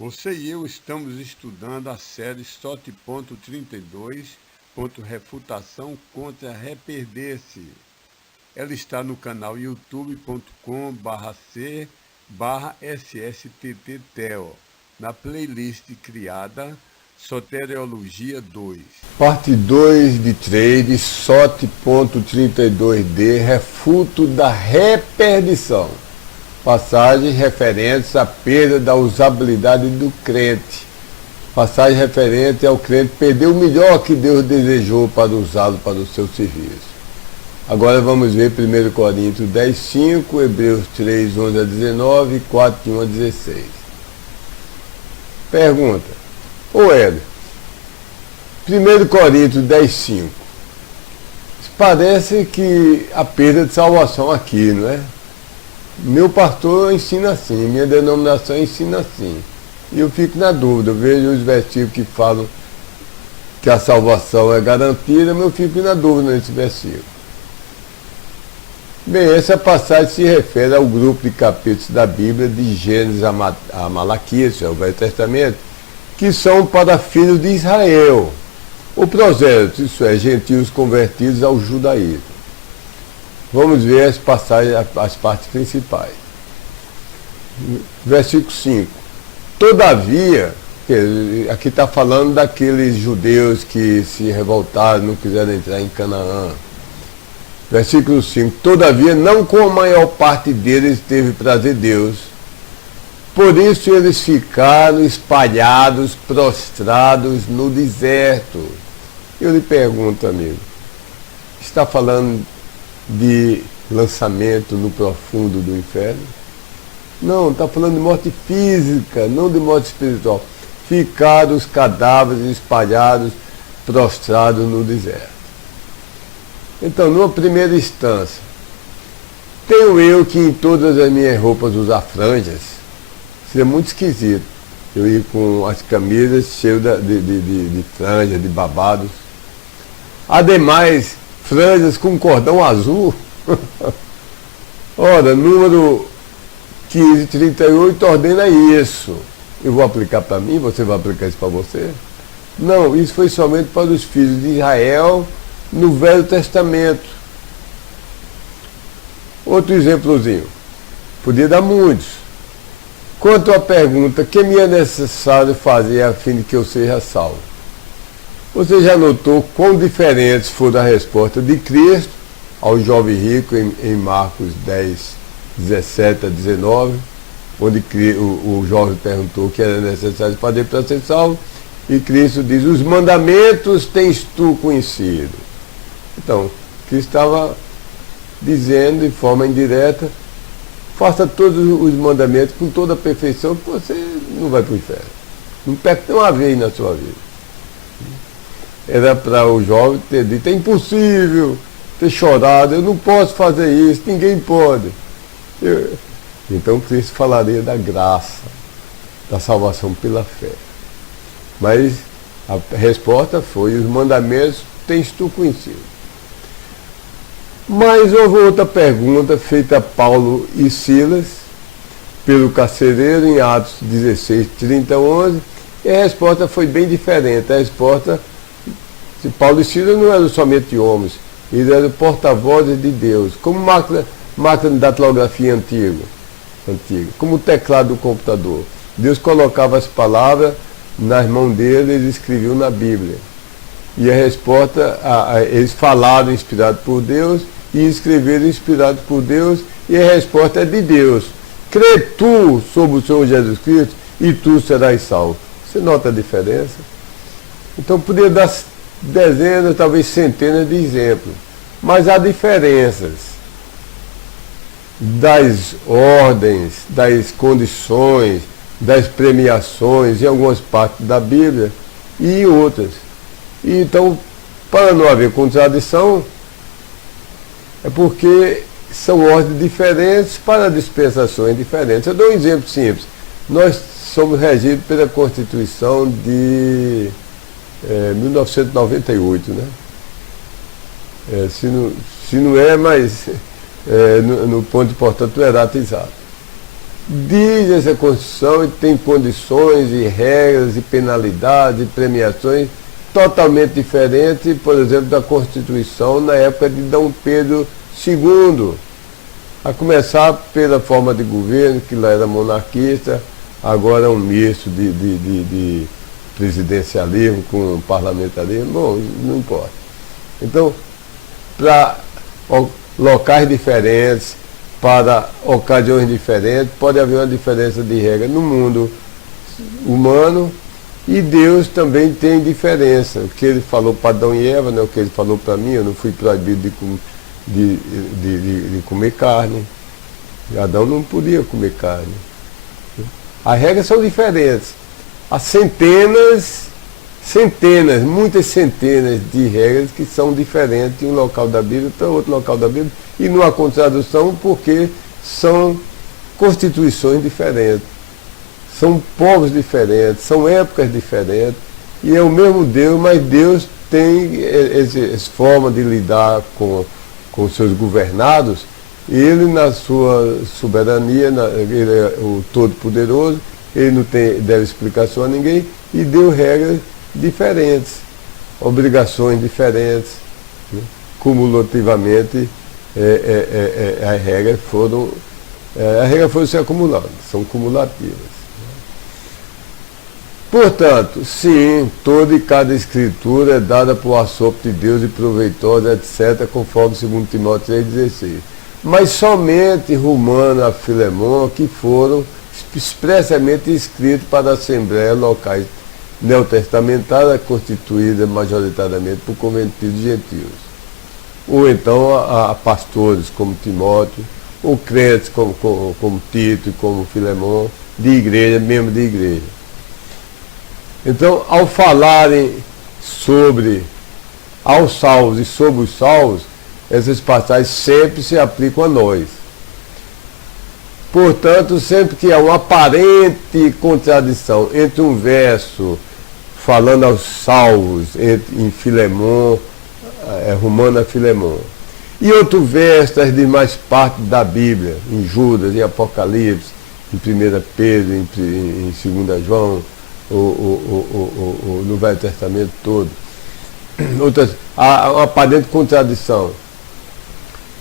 Você e eu estamos estudando a série SOT.32, Refutação contra Reperder-se. Ela está no canal youtube.com/c/SSTTTEO, na playlist criada Soteriologia 2. Parte 2 de 3 de SOT.32D, Refuto da Reperdição. Passagens referentes à perda da usabilidade do crente. Passagem referente ao crente perder o melhor que Deus desejou para usá-lo para o seu serviço. Agora vamos ver 1 Coríntios 10:5, Hebreus 3:11-19, 4:1-16. Pergunta: ô Hélio, 1 Coríntios 10:5. Parece que a perda de salvação aqui, não é? Meu pastor ensina assim, minha denominação ensina assim. E eu fico na dúvida, eu vejo os versículos que falam que a salvação é garantida, mas eu fico na dúvida nesse versículo. Bem, essa passagem se refere ao grupo de capítulos da Bíblia, de Gênesis a Malaquias, é o Velho Testamento, que são para filhos de Israel, o prosélito, isso é, gentios convertidos ao judaísmo. Vamos ver as passagens, as partes principais. Versículo 5. Todavia, aqui está falando daqueles judeus que se revoltaram, não quiseram entrar em Canaã. Versículo 5. Todavia, não com a maior parte deles teve prazer Deus. Por isso eles ficaram espalhados, prostrados no deserto. Eu lhe pergunto, amigo, está falando de lançamento no profundo do inferno? Não, está falando de morte física, não de morte espiritual. Ficaram os cadáveres espalhados, prostrados no deserto. Então, numa primeira instância, tenho eu que em todas as minhas roupas usar franjas? Seria muito esquisito eu ir com as camisas cheias de franjas, de babados. Ademais, franjas com cordão azul. Ora, número 1538 ordena isso. Eu vou aplicar para mim, você vai aplicar isso para você? Não, isso foi somente para os filhos de Israel no Velho Testamento. Outro exemplozinho. Podia dar muitos. Quanto à pergunta, que me é necessário fazer a fim de que eu seja salvo? Você já notou quão diferentes foram a resposta de Cristo ao jovem rico em Marcos 10:17-19, onde o jovem perguntou o que era necessário fazer para ser salvo, e Cristo diz: os mandamentos tens tu conhecido. Então, Cristo estava dizendo de forma indireta: faça todos os mandamentos com toda a perfeição, que você não vai para o inferno. Não peca uma vez na sua vida. Era para o jovem ter dito: é impossível, ter chorado, eu não posso fazer isso, ninguém pode. Então Cristo falaria da graça, da salvação pela fé. Mas a resposta foi: os mandamentos tens tu conhecido. Mas houve outra pergunta feita a Paulo e Silas pelo carcereiro em Atos 16:30-11, e a resposta foi bem diferente. A resposta: Paulo e Silas não eram somente homens, eles eram porta-vozes de Deus, como máquina de datilografia antiga, como o teclado do computador. Deus colocava as palavras nas mãos deles, eles escreviam na Bíblia. E a resposta, eles falaram inspirados por Deus e escreveram inspirados por Deus, e a resposta é de Deus. Crê tu sobre o Senhor Jesus Cristo e tu serás salvo. Você nota a diferença? Então poderia dar dezenas, talvez centenas de exemplos, mas há diferenças das ordens, das condições, das premiações em algumas partes da Bíblia e em outras. E então, para não haver contradição, é porque são ordens diferentes para dispensações diferentes. Eu dou um exemplo simples. Nós somos regidos pela Constituição de 1998, né? Se não, se não é, mas no ponto importante, o exato. diz essa Constituição e tem condições e regras e penalidades e premiações totalmente diferentes, por exemplo, da Constituição na época de Dom Pedro II, a começar pela forma de governo, que lá era monarquista, agora é um misto de presidencialismo com parlamentarismo, bom, não importa. Então, para locais diferentes, para ocasiões diferentes, pode haver uma diferença de regra no mundo humano, e Deus também tem diferença. O que ele falou para Adão e Eva, não é o que ele falou para mim, eu não fui proibido de comer carne. Adão não podia comer carne. As regras são diferentes. Há muitas centenas de regras que são diferentes de um local da Bíblia para outro local da Bíblia, e não há contradição porque são constituições diferentes, são povos diferentes, são épocas diferentes, e é o mesmo Deus, mas Deus tem essa forma de lidar com os seus governados. Ele, na sua soberania, ele é o Todo-Poderoso, ele não deve explicação a ninguém, e deu regras diferentes, obrigações diferentes, né? Cumulativamente as regras foram se acumulando, são cumulativas. Portanto, sim, toda e cada escritura é dada por assopro de Deus e proveitosa, etc., conforme 2 Timóteo 3,16. Mas somente Romano a Filemon, que foram expressamente escritos para assembleias locais neotestamentárias, constituídas majoritariamente por convertidos gentios. Ou então a pastores como Timóteo, ou crentes como Tito e como Filemon, de igreja, membro de igreja. Então, ao falarem aos salvos e sobre os salvos, essas passagens sempre se aplicam a nós. Portanto, sempre que há uma aparente contradição entre um verso falando aos salvos, em Filemon, Romano a Filemon, e outro verso das demais partes da Bíblia, em Judas, em Apocalipse, em 1 Pedro, em 2 João, no Velho Testamento todo. Há uma aparente contradição.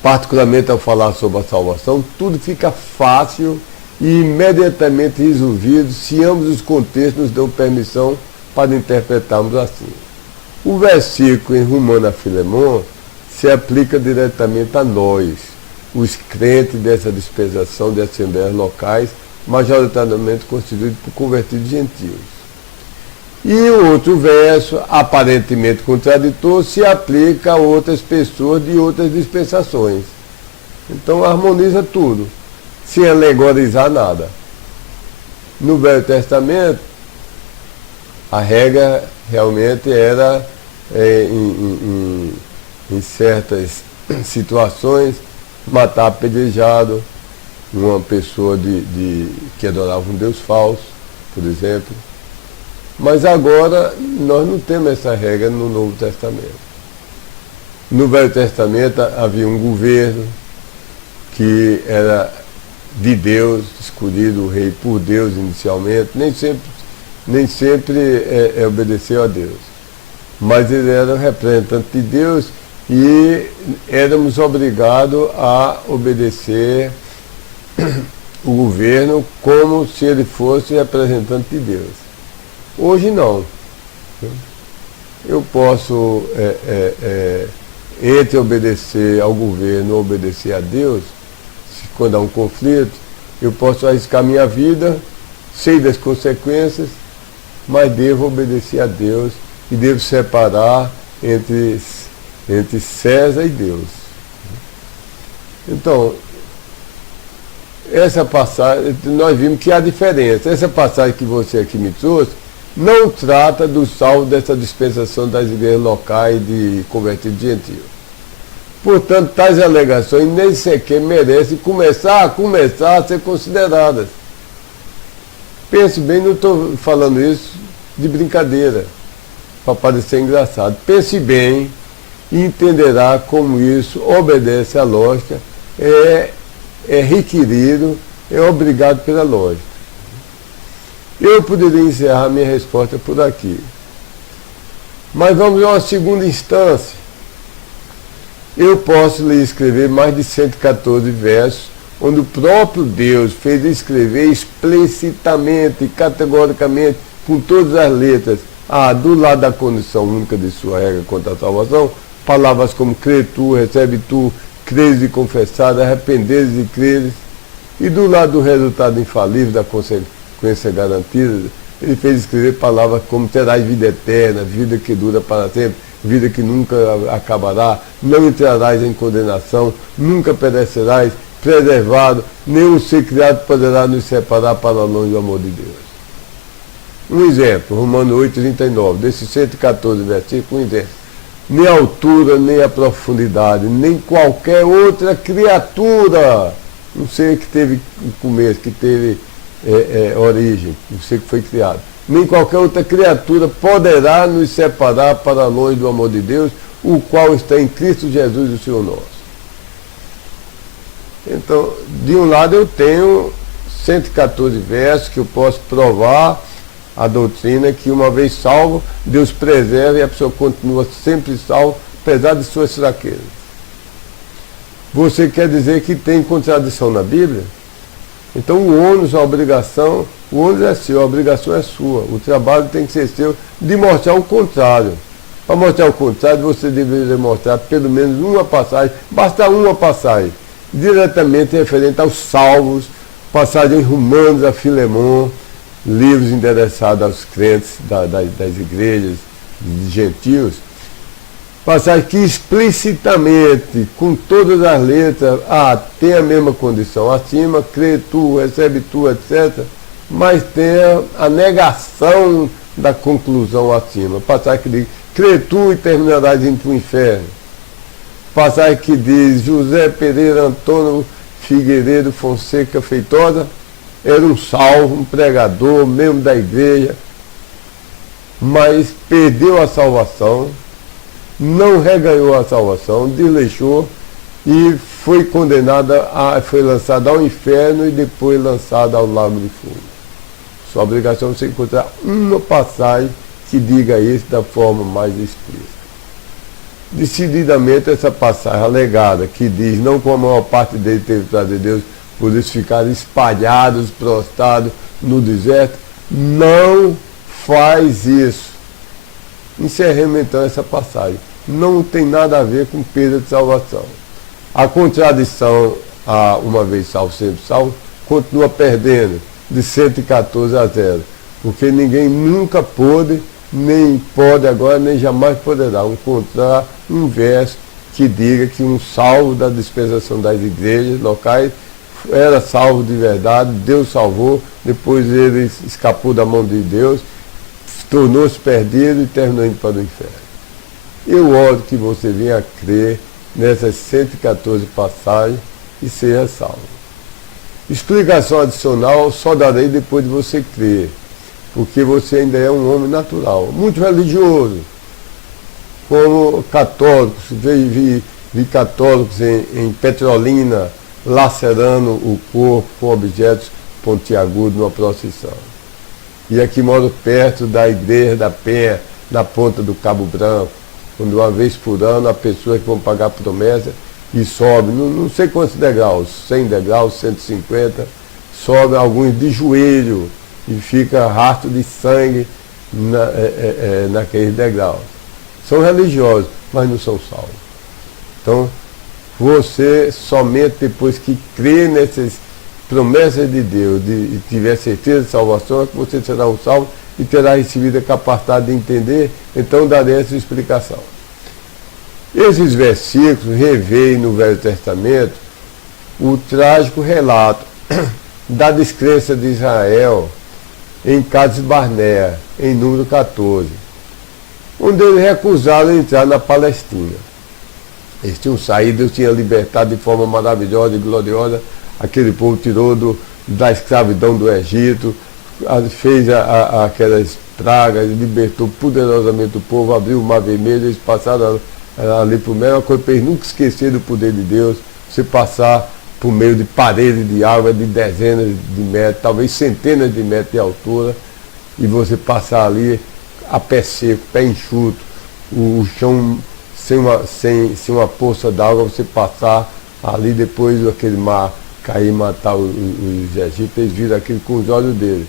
Particularmente ao falar sobre a salvação, tudo fica fácil e imediatamente resolvido se ambos os contextos nos dão permissão para interpretarmos assim. O versículo em Romano a Filemon se aplica diretamente a nós, os crentes dessa dispensação de assembleias locais, majoritariamente constituídos por convertidos gentios. E o outro verso, aparentemente contraditor, se aplica a outras pessoas de outras dispensações. Então harmoniza tudo, sem alegorizar nada. No Velho Testamento, a regra realmente era, em certas situações, matar apedrejado uma pessoa que adorava um Deus falso, por exemplo. Mas agora nós não temos essa regra no Novo Testamento. No Velho Testamento havia um governo que era de Deus, escolhido o rei por Deus inicialmente, nem sempre obedeceu a Deus. Mas ele era o representante de Deus e éramos obrigados a obedecer o governo como se ele fosse representante de Deus. Hoje não. Eu posso, entre obedecer ao governo ou obedecer a Deus, quando há um conflito, eu posso arriscar minha vida, sei das consequências, mas devo obedecer a Deus e devo separar entre César e Deus. Então, essa passagem, nós vimos que há diferença. Essa passagem que você aqui me trouxe não trata do salvo dessa dispensação das igrejas locais de convertidos gentios. Portanto, tais alegações nem sequer merecem começar a ser consideradas. Pense bem, não estou falando isso de brincadeira, para parecer engraçado. Pense bem e entenderá como isso obedece à lógica, é requerido é obrigado pela lógica. Eu poderia encerrar minha resposta por aqui. Mas vamos a uma segunda instância. Eu posso lhe escrever mais de 114 versos, onde o próprio Deus fez escrever explicitamente, categoricamente, com todas as letras, do lado da condição única de sua regra contra a salvação, palavras como crê tu, recebe tu, creres e confessar, arrependeres e creres, e do lado do resultado infalível da consequência garantida, ele fez escrever palavras como terás vida eterna, vida que dura para sempre, vida que nunca acabará, não entrarás em condenação, nunca perecerás, preservado, nenhum ser criado poderá nos separar para longe do amor de Deus. Um exemplo, Romanos 8,39, desses 114 versículos, um exemplo. Nem a altura, nem a profundidade, nem qualquer outra criatura, um ser que teve começo, que teve origem, um ser que foi criado, nem qualquer outra criatura poderá nos separar para longe do amor de Deus, o qual está em Cristo Jesus, o Senhor nosso. Então, de um lado eu tenho 114 versos que eu posso provar a doutrina que uma vez salvo, Deus preserva e a pessoa continua sempre salvo, apesar de suas fraquezas. Você quer dizer que tem contradição na Bíblia? Então o ônus, a obrigação, o ônus é seu, a obrigação é sua. O trabalho tem que ser seu de mostrar o contrário. Para mostrar o contrário, você deveria mostrar pelo menos uma passagem, basta uma passagem, diretamente referente aos salvos, passagem em Romanos a Filemon, livros endereçados aos crentes das igrejas de gentios, passagem que explicitamente, com todas as letras, tem a mesma condição acima, crê tu, recebe tu, etc., mas tem a negação da conclusão acima. Passagem que diz, crê tu e terminarás indo para o inferno. Passagem que diz, José Pereira Antônio Figueiredo Fonseca Feitosa era um salvo, um pregador, membro da igreja, mas perdeu a salvação, não reganhou a salvação, desleixou e foi condenada, foi lançada ao inferno e depois lançada ao lago de fogo. Sua obrigação é você encontrar uma passagem que diga isso da forma mais explícita. Decididamente essa passagem alegada, que diz, não como a maior parte deles teve prazer de Deus, por isso ficaram espalhados, prostrados no deserto, não faz isso. Encerremos então essa passagem. Não tem nada a ver com perda de salvação. A contradição, uma vez salvo, sempre salvo, continua perdendo de 114 a 0. Porque ninguém nunca pôde, nem pode agora, nem jamais poderá encontrar um verso que diga que um salvo da dispensação das igrejas locais era salvo de verdade, Deus salvou, depois ele escapou da mão de Deus, tornou-se perdido e terminou indo para o inferno. Eu oro que você venha a crer nessas 114 passagens e seja salvo. Explicação adicional só darei depois de você crer, porque você ainda é um homem natural, muito religioso, como católicos, vi católicos em Petrolina lacerando o corpo com objetos pontiagudos numa procissão. E aqui moro perto da igreja da Penha, na ponta do Cabo Branco, onde uma vez por ano a pessoa que vão pagar promessa e sobe, não sei quantos degraus, 100 degraus, 150, sobe alguns de joelho e fica rastro de sangue naqueles degraus. São religiosos, mas não são salvos. Então, você somente depois que crê nessas promessas de Deus e tiver certeza de salvação, é que você será um salvo e terá recebido a capacidade de entender, então darei essa explicação. Esses versículos revêem no Velho Testamento o trágico relato da descrença de Israel em Cades Barnea, em número 14, onde eles recusaram entrar na Palestina. Eles tinham saído, Deus tinha libertado de forma maravilhosa e gloriosa, aquele povo tirou da escravidão do Egito, fez aquelas pragas, libertou poderosamente o povo, abriu o Mar Vermelho, eles passaram ali por meio, uma coisa para eles nunca esquecer do poder de Deus, você passar por meio de paredes de água de dezenas de metros, talvez centenas de metros de altura, e você passar ali a pé seco, pé enxuto, o chão sem uma poça d'água, você passar ali depois daquele mar cair e matar os egípcios, eles viram aquilo com os olhos deles.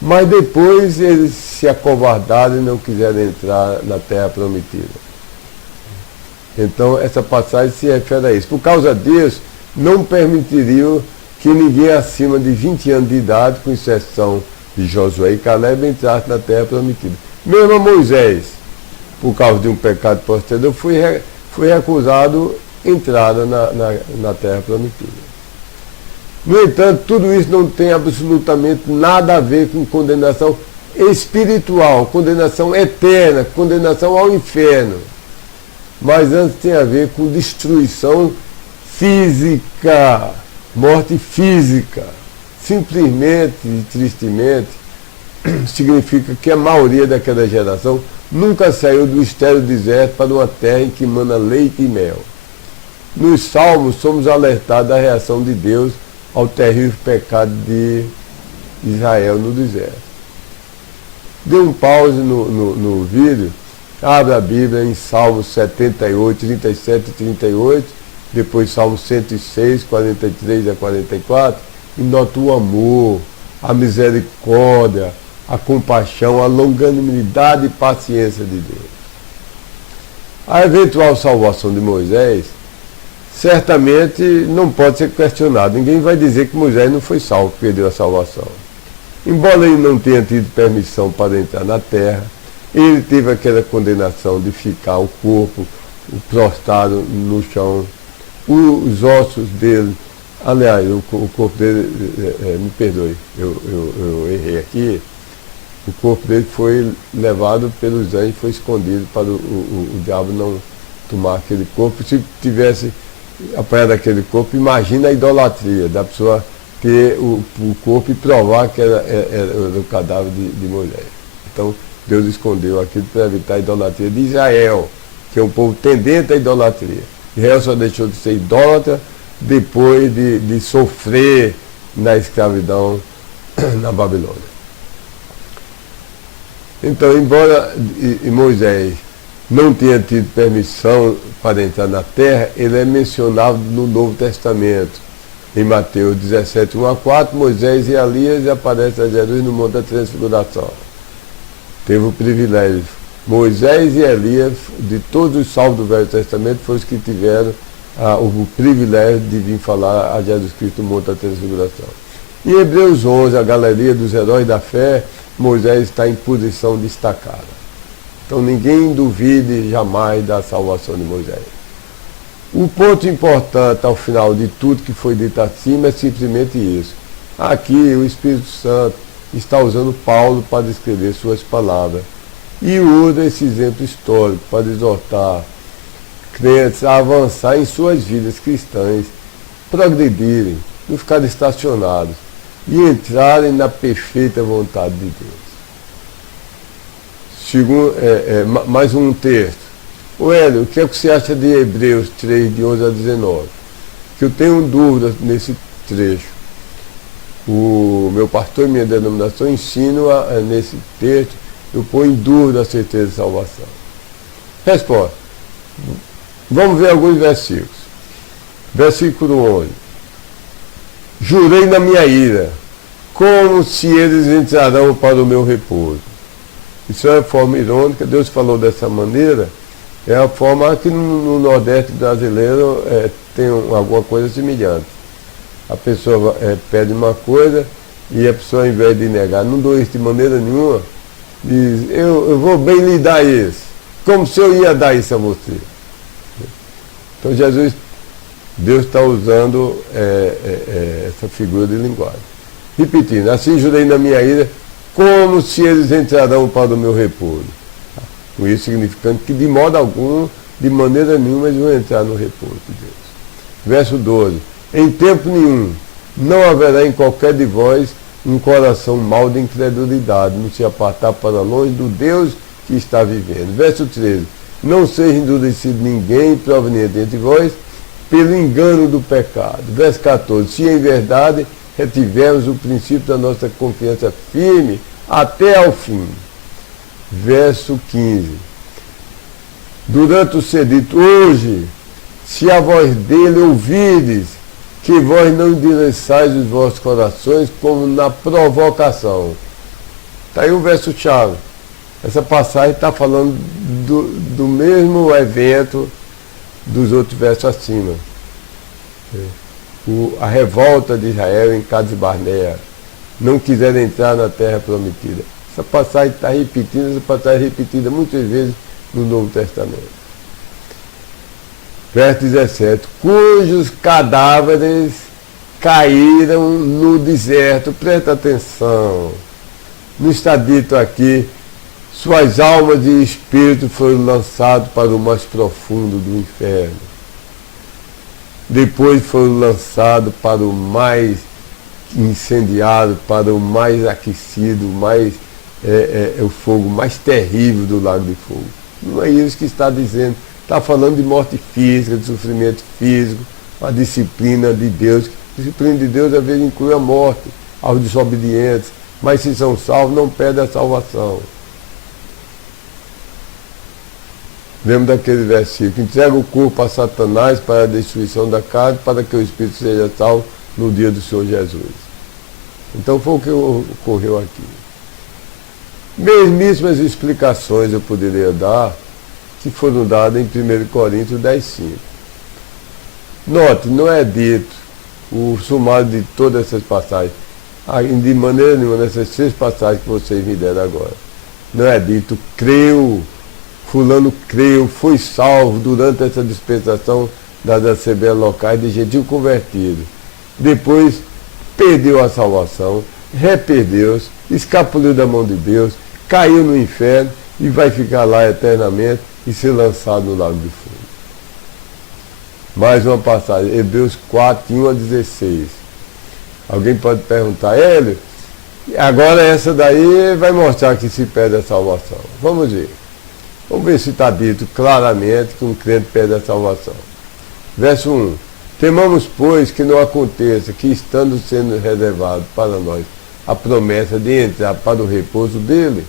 Mas depois eles se acovardaram e não quiseram entrar na terra prometida. Então essa passagem se refere a isso. Por causa disso, não permitiriam que ninguém acima de 20 anos de idade, com exceção de Josué e Caleb, entrasse na terra prometida. Mesmo Moisés, por causa de um pecado posterior, foi recusado entrada na terra prometida. No entanto, tudo isso não tem absolutamente nada a ver com condenação espiritual, condenação eterna, condenação ao inferno. Mas antes tem a ver com destruição física, morte física. Simplesmente e tristemente, significa que a maioria daquela geração nunca saiu do estéril deserto para uma terra em que mana leite e mel. Nos Salmos, somos alertados da reação de Deus ao terrível pecado de Israel no deserto. Dê um pause no vídeo, abre a Bíblia em Salmos 78, 37 e 38, depois Salmos 106, 43 a 44, e nota o amor, a misericórdia, a compaixão, a longanimidade e paciência de Deus. A eventual salvação de Moisés certamente não pode ser questionado. Ninguém vai dizer que Moisés não foi salvo, perdeu a salvação. Embora ele não tenha tido permissão para entrar na terra, ele teve aquela condenação de ficar o corpo prostrado no chão, os ossos dele, aliás, o corpo dele, me perdoe, eu errei aqui, o corpo dele foi levado pelos anjos, foi escondido para o diabo não tomar aquele corpo. Se tivesse apanhado aquele corpo, imagina a idolatria da pessoa ter o corpo e provar que era o cadáver de Moisés. Então, Deus escondeu aquilo para evitar a idolatria de Israel, que é um povo tendente à idolatria. Israel só deixou de ser idólatra depois de sofrer na escravidão na Babilônia. Então, embora Moisés não tenha tido permissão para entrar na terra, ele é mencionado no Novo Testamento. Em Mateus 17, 1 a 4, Moisés e Elias aparecem a Jesus no Monte da Transfiguração. Teve o privilégio. Moisés e Elias, de todos os salvos do Velho Testamento, foram os que tiveram o privilégio de vir falar a Jesus Cristo no Monte da Transfiguração. Em Hebreus 11, a galeria dos heróis da fé, Moisés está em posição destacada. Então ninguém duvide jamais da salvação de Moisés. O ponto importante ao final de tudo que foi dito acima é simplesmente isso. Aqui o Espírito Santo está usando Paulo para descrever suas palavras e usa esse exemplo histórico para exortar crentes a avançar em suas vidas cristãs, progredirem, não ficarem estacionados e entrarem na perfeita vontade de Deus. Mais um texto. O Hélio, o que é que você acha de Hebreus 3, de 11 a 19? Que eu tenho dúvidas nesse trecho. O meu pastor e minha denominação ensinam nesse texto, eu ponho em dúvida a certeza de salvação. Resposta. Vamos ver alguns versículos. Versículo 11. Jurei na minha ira, como se eles entrarão para o meu repouso. Isso é uma forma irônica, Deus falou dessa maneira, é a forma que no Nordeste brasileiro tem alguma coisa semelhante. A pessoa pede uma coisa e a pessoa, ao invés de negar, não dou isso de maneira nenhuma, diz, eu vou bem lhe dar isso, como se eu ia dar isso a você. Então Deus está usando essa figura de linguagem. Repetindo, assim jurei na minha ira, como se eles entrarão para o meu repouso. Com isso significando que de modo algum, de maneira nenhuma, eles vão entrar no repouso de Deus. Verso 12. Em tempo nenhum, não haverá em qualquer de vós um coração mau de incredulidade, não se apartar para longe do Deus que está vivendo. Verso 13. Não seja endurecido ninguém proveniente entre vós, pelo engano do pecado. Verso 14, se em verdade retivermos o princípio da nossa confiança firme até ao fim. Verso 15, durante o ser dito, hoje, se a voz dele ouvides, que vós não endireçais os vossos corações como na provocação. Está aí um verso-chave. Essa passagem está falando do mesmo evento dos outros versos acima. A revolta de Israel em Cades Barnea. Não quiseram entrar na terra prometida. Essa passagem está repetindo, essa passagem é repetida muitas vezes no Novo Testamento. Verso 17, cujos cadáveres caíram no deserto. Presta atenção. Não está dito aqui, suas almas e espírito foram lançados para o mais profundo do inferno. Depois foram lançados para o mais incendiado, para o mais aquecido, o fogo mais terrível do lago de fogo. Não é isso que está dizendo. Está falando de morte física, de sofrimento físico, a disciplina de Deus. A disciplina de Deus às vezes inclui a morte aos desobedientes, mas se são salvos não perdem a salvação. Lembra daquele versículo, entrega o corpo a Satanás para a destruição da carne, para que o Espírito seja salvo no dia do Senhor Jesus. Então foi o que ocorreu aqui. Mesmíssimas explicações eu poderia dar, que foram dadas em 1 Coríntios 10:5. Note, não é dito o sumário de todas essas passagens, de maneira nenhuma, nessas 6 passagens que vocês me deram agora. Não é dito, creu, fulano creu, foi salvo durante essa dispensação das assembleias locais de gentil convertido. Depois perdeu a salvação, reperdeu-se, escapuliu da mão de Deus, caiu no inferno e vai ficar lá eternamente e ser lançado no lago de fogo. Mais uma passagem, Hebreus 4:1-16. Alguém pode perguntar, Hélio, agora essa daí vai mostrar que se perde a salvação. Vamos ver. Vamos ver se está dito claramente que um crente perde a salvação. Verso 1. Temamos, pois, que não aconteça que, estando sendo reservado para nós a promessa de entrar para o repouso dele,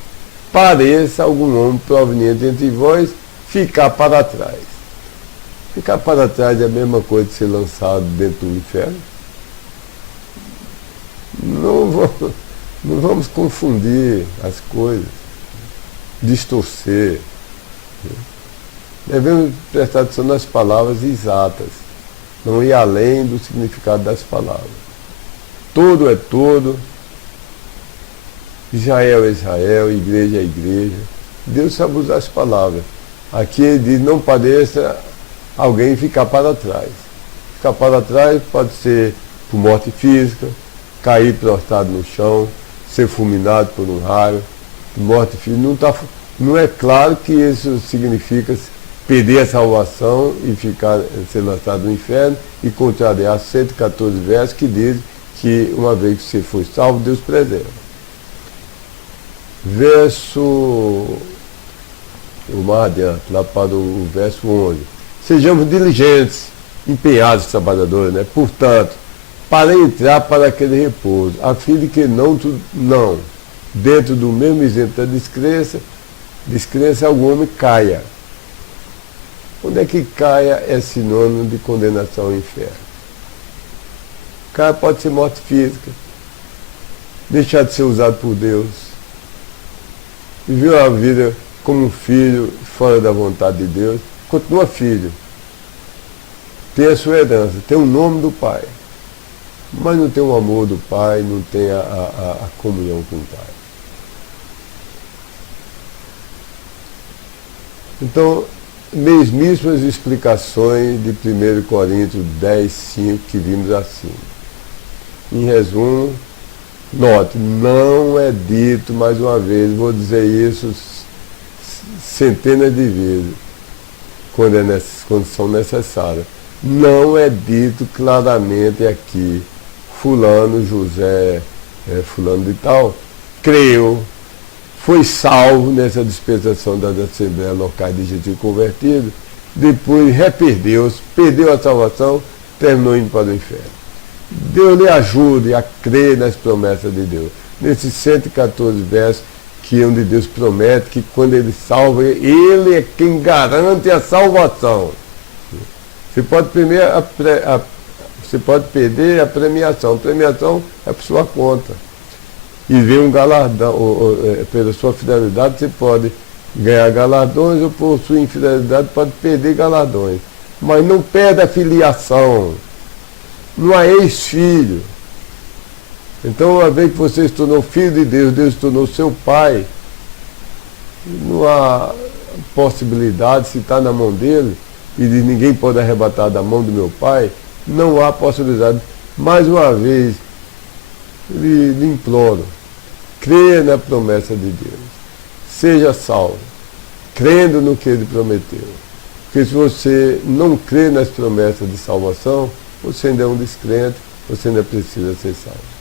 pareça algum homem proveniente entre vós ficar para trás. Ficar para trás é a mesma coisa de ser lançado dentro do inferno. Não vamos confundir as coisas, distorcer. Devemos prestar atenção nas palavras exatas, não ir além do significado das palavras. Todo é todo, Israel é Israel, igreja é igreja. Deus sabe usar as palavras. Aqui ele diz, não pareça alguém ficar para trás. Ficar para trás pode ser por morte física, cair prostrado no chão, ser fulminado por um raio, morte física. Não é claro que isso significa perder a salvação e ser lançado no inferno e contrariar 114 versos que diz que uma vez que você foi salvo, Deus preserva. Mais adiante, lá para o verso 11. Sejamos diligentes, empenhados, trabalhadores, né? Portanto, para entrar para aquele repouso, a fim de que não, dentro do mesmo exemplo da descrença algum homem caia. Onde é que caia é sinônimo de condenação ao inferno? Caia pode ser morte física, deixar de ser usado por Deus, viver a vida como um filho fora da vontade de Deus, continua filho, tem a sua herança, tem o nome do Pai, mas não tem o amor do Pai, não tem a comunhão com o Pai. Então, mesmíssimas explicações de 1 Coríntios 10:5 que vimos assim. Em resumo, note, não é dito, mais uma vez, vou dizer isso centenas de vezes, quando são necessárias. Não é dito claramente aqui, fulano, José, fulano de tal, creu, foi salvo nessa dispensação das assembleias locais de gentil convertido, depois reperdeu-se, perdeu a salvação, terminou indo para o inferno. Deus lhe ajude a crer nas promessas de Deus. Nesses 114 versos, que é onde Deus promete que quando Ele salva, Ele é quem garante a salvação. Você pode perder a premiação. A premiação é por sua conta. E vem um galardão, pela sua fidelidade você pode ganhar galardões, ou por sua infidelidade pode perder galardões. Mas não perde a filiação. Não há ex-filho. Então, uma vez que você se tornou filho de Deus, Deus se tornou seu pai, não há possibilidade, se está na mão dele, e ninguém pode arrebatar da mão do meu pai, não há possibilidade. Mais uma vez, lhe imploro, creia na promessa de Deus. Seja salvo, crendo no que Ele prometeu. Porque se você não crê nas promessas de salvação, você ainda é um descrente, você ainda precisa ser salvo.